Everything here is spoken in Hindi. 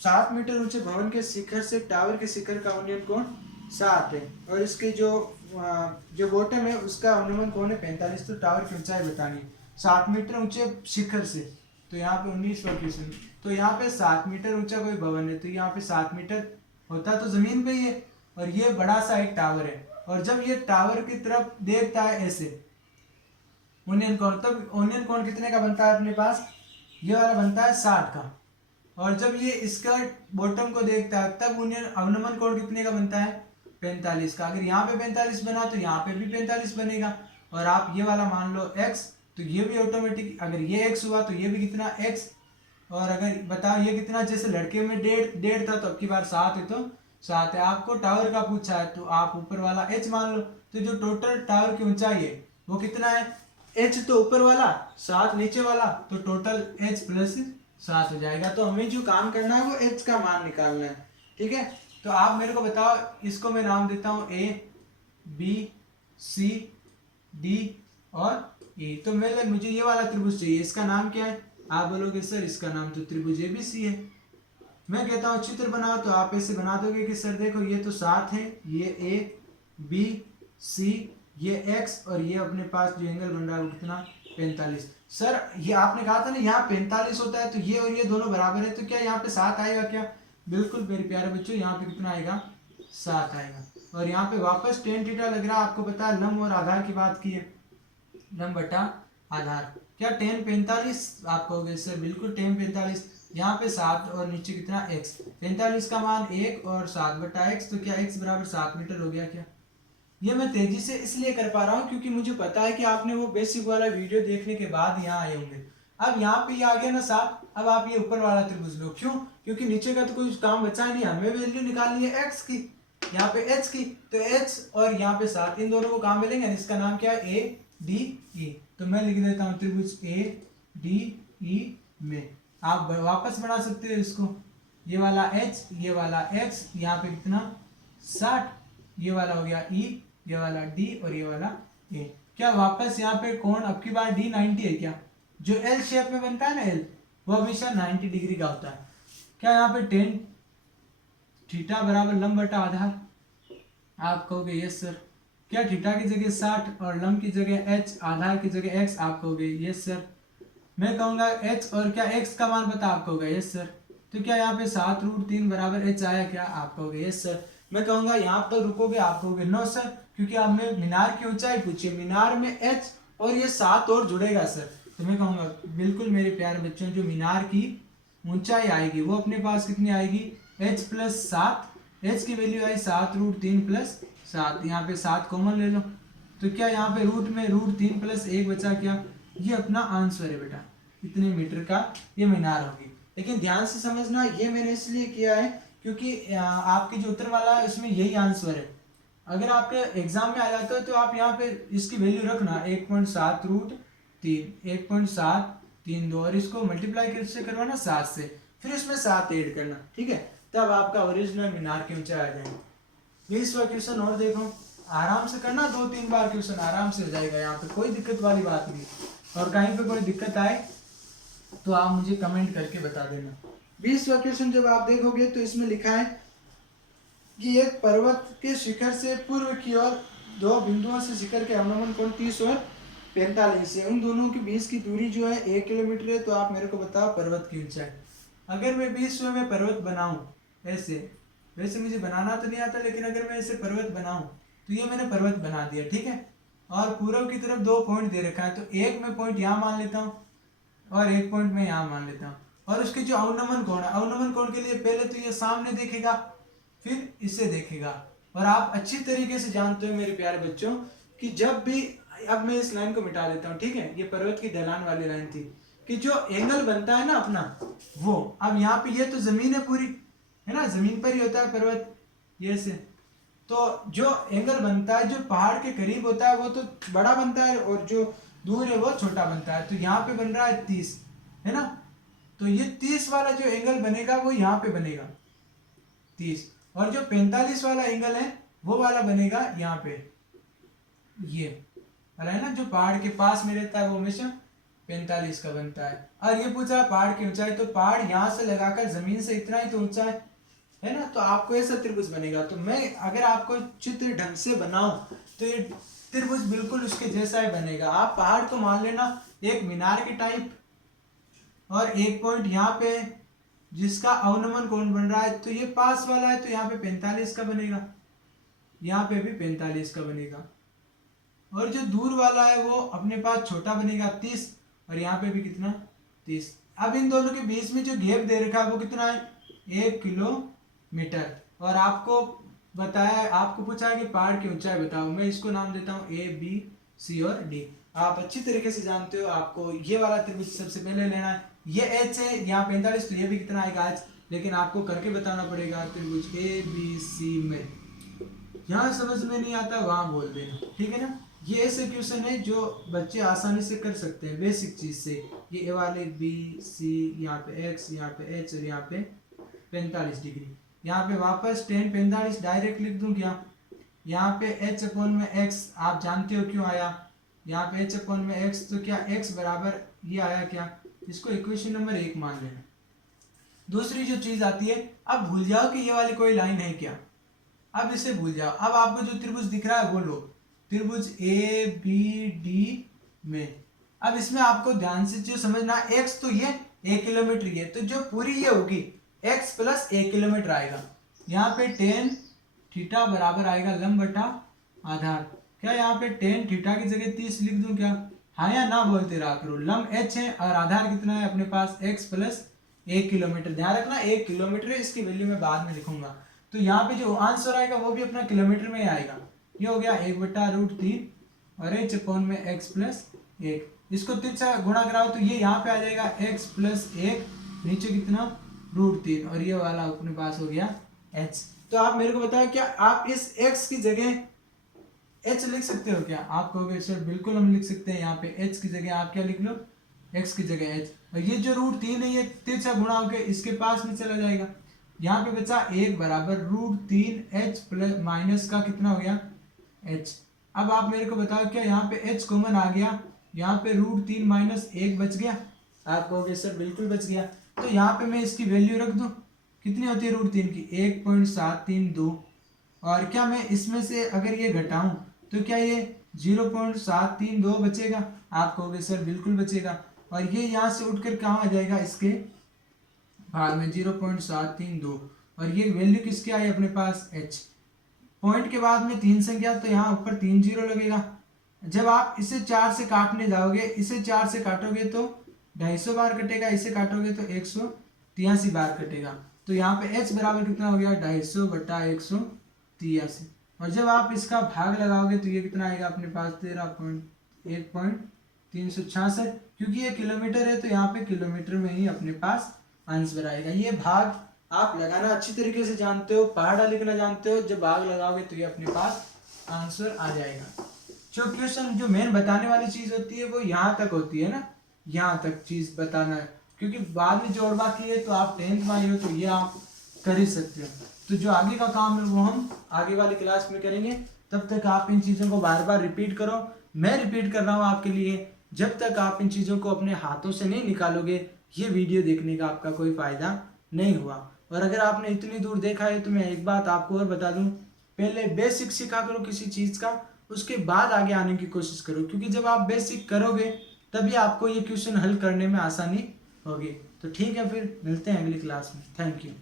7 मीटर ऊंचे भवन के शिखर से टावर के शिखर का उन्नयन कोण 7 है और इसके जो बॉटम है उसका उन्नयन कोण है 45। तो टावर की ऊंचाई बतानी है 7 मीटर ऊंचे शिखर से। तो यहाँ पे 19वां क्वेश्चन। तो यहाँ पे 7 मीटर ऊंचा कोई भवन है तो यहाँ पे 7 मीटर होता तो जमीन पे ही है और ये बड़ा सा एक टावर है और जब ये टावर की तरफ देखता है ऐसे उन्नयन कोण, तब उन्नयन कोण कितने का बनता है अपने पास, ये वाला बनता है 60 का। और जब ये इसका बॉटम को देखता है तब अवनमन कोण कितने का बनता है 45 का। अगर यहाँ पे 45 बना तो यहाँ पे भी 45 बनेगा। और आप ये वाला मान लो x तो ये भी ऑटोमेटिक, अगर ये x हुआ तो ये भी कितना x। और अगर बताओ ये कितना, जैसे लड़के में 1.5 था तो अब की बार 7 है तो 7 है। आपको टावर का पूछा है तो आप ऊपर वाला h मान लो। तो जो टोटल टावर की ऊंचाई है वो कितना है, h तो ऊपर वाला 7 नीचे वाला, तो टोटल h प्लस 7 हो जाएगा। तो हमें जो काम करना है वो h का मान निकालना है। ठीक है, तो आप मेरे को बताओ, इसको मैं नाम देता हूँ a b c d और e। तो मुझे ये वाला त्रिभुज चाहिए, इसका नाम क्या है, आप बोलोगे सर इसका नाम तो त्रिभुज ABC है। मैं कहता हूँ चित्र बनाओ तो आप ऐसे बना दोगे कि सर देखो ये तो 7 है, ये a b c ये x और ये अपने पास जो एंगल बन रहा है वो कितना 45। सर ये आपने कहा था ना यहाँ 45 होता है तो ये और ये दोनों बराबर है तो क्या यहाँ पे 7 आएगा क्या, बिल्कुल मेरे प्यारे बच्चों यहाँ पे कितना आएगा 7 आएगा। और यहाँ पे वापस tan थीटा लग रहा है, आपको पता है लंब और आधार की बात की है, लंब बटा आधार, क्या tan 45 आप कहोगे सर बिल्कुल tan 45। यहाँ पे 7 और नीचे कितना x, 45 का मान 1 और 7 बटा x, तो क्या x बराबर 7 मीटर हो गया क्या। ये मैं तेजी से इसलिए कर पा रहा हूँ क्योंकि मुझे पता है कि आपने वो बेसिक वाला वीडियो देखने के बाद यहाँ आए होंगे। अब यहाँ पे ये आ गया ना 7, अब आप ये ऊपर वाला त्रिभुज लो, क्यों, क्योंकि नीचे का तो कोई काम बचा नहीं, हमें वैल्यू निकालनी है x की, यहाँ पे h की, तो h और यहाँ पे 7 इन दोनों को काम मिलेंगे, इसका नाम क्या है a d e। तो मैं लिख देता हूँ त्रिभुज a d e में, आप वापस बना सकते हो इसको, ये वाला h ये वाला x, यहाँ पे कितना 60, ये वाला हो गया e, ये वाला d और ये वाला a। क्या वापस यहाँ पे कोण अब की बार d 90 है क्या, जो L शेप में बनता है ना L वो हमेशा 90 डिग्री का होता है। क्या यहाँ पे tan थीटा बराबर लंब बटा आधार, आप कहोगे यस सर। क्या थीटा की जगह 60 और लंब की जगह h आधार की जगह x, आप कहोगे यस सर। मैं कहूँगा h और क्या x का मान पता, आप कहोगे यस सर। तो क्या यहाँ पे 7√3 बराबर h आया क्या, आप कहोगे यस सर। मैं कहूँगा यहाँ पर रुकोगे, आप कहोगे नो सर, क्योंकि आपने मीनार की ऊंचाई पूछी है, मीनार में h और ये 7 और जुड़ेगा सर। तो मैं कहूँगा बिल्कुल मेरे प्यारे बच्चों, जो मीनार की ऊंचाई आएगी वो अपने पास कितनी आएगी h प्लस 7, h की वैल्यू आई 7√3 प्लस 7, यहाँ पे 7 कॉमन ले लो, तो क्या यहाँ पे रूट में √3 प्लस 1 बचा क्या, ये अपना आंसर है बेटा, इतने मीटर का ये मीनार होगी। लेकिन ध्यान से समझना, ये मैंने इसलिए किया है क्योंकि आपके जो उत्तर वाला है उसमें यही आंसर है। अगर आपके एग्जाम में आ जाता है तो आप यहाँ पे इसकी वैल्यू रखना 1.7√3, 1.732 और इसको मल्टीप्लाई किससे करवाना 7 से, फिर इसमें 7 ऐड करना, ठीक है, तब आपका ओरिजिनल मीनार की ऊंचाई आ जाएगी। 20वां क्वेश्चन और देखो, आराम से करना, 2-3 बार क्वेश्चन आराम से हो जाएगा, यहाँ पे कोई दिक्कत वाली बात नहीं। और कहीं पे कोई दिक्कत आए तो आप मुझे कमेंट करके बता देना। 20वां क्वेश्चन जब आप देखोगे तो इसमें लिखा है कि एक पर्वत के शिखर से पूर्व की ओर दो बिंदुओं से शिखर के अवनमन कोण 30 और 45 है, उन दोनों के बीच की दूरी जो है 1 किलोमीटर है। तो आप मेरे को बताओ पर्वत की ऊंचाई। अगर मैं 20वें में पर्वत बनाऊं ऐसे, वैसे मुझे बनाना तो नहीं आता, लेकिन अगर मैं ऐसे पर्वत बनाऊं तो ये मैंने पर्वत बना दिया, ठीक है, और पूर्व की तरफ 2 पॉइंट दे रखा है, तो एक मैं पॉइंट यहाँ मान लेता हूँ और एक पॉइंट मैं यहाँ मान लेता हूँ। और उसके जो अवनमन कोण है, अवनमन कोण के लिए पहले तो ये सामने देखेगा फिर इसे देखेगा। और आप अच्छी तरीके से जानते हो मेरे प्यारे बच्चों कि जब भी, अब मैं इस लाइन को मिटा देता हूँ, ठीक है, ये पर्वत की ढलान वाली लाइन थी, कि जो एंगल बनता है ना अपना वो, अब यहाँ पे ये तो जमीन है पूरी, है ना, जमीन पर ही होता है पर्वत ये से, तो जो एंगल बनता है जो पहाड़ के करीब होता है वो तो बड़ा बनता है और जो दूर है वो छोटा बनता है। तो यहाँ पे बन रहा है 30, है ना, तो ये 30 वाला जो एंगल बनेगा वो यहाँ पे बनेगा 30, और जो 45 वाला एंगल है वो वाला बनेगा यहाँ पे, ये वाला है ना, जो पहाड़ के पास में रहता है वो हमेशा 45 का बनता है। और ये पूछा पहाड़ की ऊंचाई, तो पहाड़ यहाँ से लगाकर जमीन से इतना ही तो ऊंचा है ना, तो आपको ऐसा त्रिभुज बनेगा। तो मैं अगर आपको चित्र ढंग से बनाऊं तो ये त्रिभुज बिल्कुल उसके जैसा ही बनेगा। आप पहाड़ को मान लेना एक मीनार के टाइप, और एक पॉइंट यहाँ पे जिसका अवनमन कोण बन रहा है, तो ये पास वाला है तो यहाँ पे 45 का बनेगा, यहाँ पे भी 45 का बनेगा। और जो दूर वाला है वो अपने पास छोटा बनेगा 30, और यहाँ पे भी कितना 30। अब इन दोनों के बीच में जो गैप दे रखा है वो कितना है 1 किलोमीटर। और आपको बताया है, आपको पूछा है कि पहाड़ की ऊंचाई बताओ, मैं इसको नाम देता हूँ A B C और D। आप अच्छी तरीके से जानते हो, आपको ये वाला त्रिभुज सबसे पहले लेना है। ये H है यहाँ 45, तो ये भी कितना आएगा H, लेकिन आपको करके बताना पड़ेगा। त्रिभुज A B C में यहाँ समझ में नहीं आता वहां बोल देना, ठीक है ना। ये ऐसे क्वेश्चन है जो बच्चे आसानी से कर सकते हैं बेसिक चीज से। ये ए वाले B C, यहाँ पे X, यहाँ पे H और यहाँ पे 45 डिग्री। यहाँ पे वापस tan 45 डायरेक्ट लिख दूं क्या, यहाँ पे H अपॉन में X आप जानते हो क्यों आया, यहाँ पे H अपॉन में X, तो क्या X बराबर ये आया क्या, इसको इक्वेशन नंबर 1 मान लेना। दूसरी जो चीज आती है, अब भूल जाओ कि ये वाली कोई लाइन है क्या, अब इसे भूल जाओ। अब आपको जो त्रिभुज दिख रहा है वो लो, त्रिभुज ए बी डी में। अब इसमें आपको ध्यान से जो समझना, x तो ये 1 किलोमीटर ये, तो जो पूरी ये होगी x प्लस 1 किलोमीटर आएगा। यहाँ पे tan थीटा बराबर आएगा लंब बटा आधार। क्या यहाँ पे tan थीटा की जगह 30 लिख दूं क्या, हाँ या ना बोलते रहा करो। लंब h है और आधार कितना है अपने पास x प्लस 1 किलोमीटर। ध्यान रखना 1 किलोमीटर है, इसकी वैल्यू मैं बाद में लिखूंगा। तो यहाँ पे जो आंसर आएगा वो भी अपना किलोमीटर में ही आएगा। ये हो गया 1/√3 और h अपॉन में x प्लस 1। इसको 3 से गुणा कराओ तो ये यहाँ पे आ जाएगा x प्लस 1, नीचे कितना √3, और ये वाला अपने पास हो गया h। तो आप मेरे को बताओ क्या आप इस x की जगह h लिख सकते हो क्या, आप कहोगे सर बिल्कुल हम लिख सकते हैं। यहाँ पे h की जगह आप क्या लिख लो, x की जगह h, और ये जो √3 है ये 3 से गुणा होकर इसके पास में चला जाएगा। यहाँ पे बचा 1 बराबर √3h प्लस माइनस का कितना हो गया h। अब आप मेरे को बताओ क्या यहाँ पे h कॉमन आ गया, यहाँ पे √3 माइनस 1 बच गया, आप कहोगे सर बिल्कुल बच गया। तो यहाँ पे मैं इसकी वैल्यू रख दूं, कितनी होती है √3 की 1.732, और क्या मैं इसमें से अगर ये घटाऊं तो क्या ये 0.732 बचेगा, आप कहोगे सर बिल्कुल बचेगा। और ये यहाँ से उठकर कहाँ आ जाएगा, इसके भाग में 0.732, और ये वैल्यू किसकी आई अपने पास h। पॉइंट के बाद में 3 संख्या, तो यहाँ ऊपर 3 जीरो लगेगा। जब आप इसे 4 से काटने जाओगे, इसे 4 से काटोगे तो 250 बार कटेगा, इसे काटोगे तो 183 बार कटेगा। तो यहाँ पे h बराबर कितना हो गया 250 बटा 183। और जब आप इसका भाग लगाओगे तो ये कितना आएगा अपने पास 13.366, क्योंकि ये किलोमीटर है तो यहाँ पे किलोमीटर में ही अपने पास आंसर आएगा। ये भाग आप लगाना अच्छी तरीके से जानते हो, पहाड़ा लिखना जानते हो, जब भाग लगाओगे तो ये अपने पास आंसर आ जाएगा। जो क्वेश्चन जो मेन बताने वाली चीज होती है वो यहाँ तक होती है ना, यहाँ तक चीज बताना है, क्योंकि बाद में जोड़ बाकी है तो आप 10th में आए हो तो ये आप कर ही सकते हो। तो जो आगे का काम है वो हम आगे वाली क्लास में करेंगे। तब तक आप इन चीज़ों को बार बार रिपीट करो, मैं रिपीट कर रहा हूँ आपके लिए। जब तक आप इन चीज़ों को अपने हाथों से नहीं निकालोगे, ये वीडियो देखने का आपका कोई फ़ायदा नहीं हुआ। और अगर आपने इतनी दूर देखा है तो मैं एक बात आपको और बता दूँ, पहले बेसिक सीखा करो किसी चीज़ का, उसके बाद आगे आने की कोशिश करो, क्योंकि जब आप बेसिक करोगे तभी आपको ये क्वेश्चन हल करने में आसानी होगी। तो ठीक है, फिर मिलते हैं अगली क्लास में। Thank you.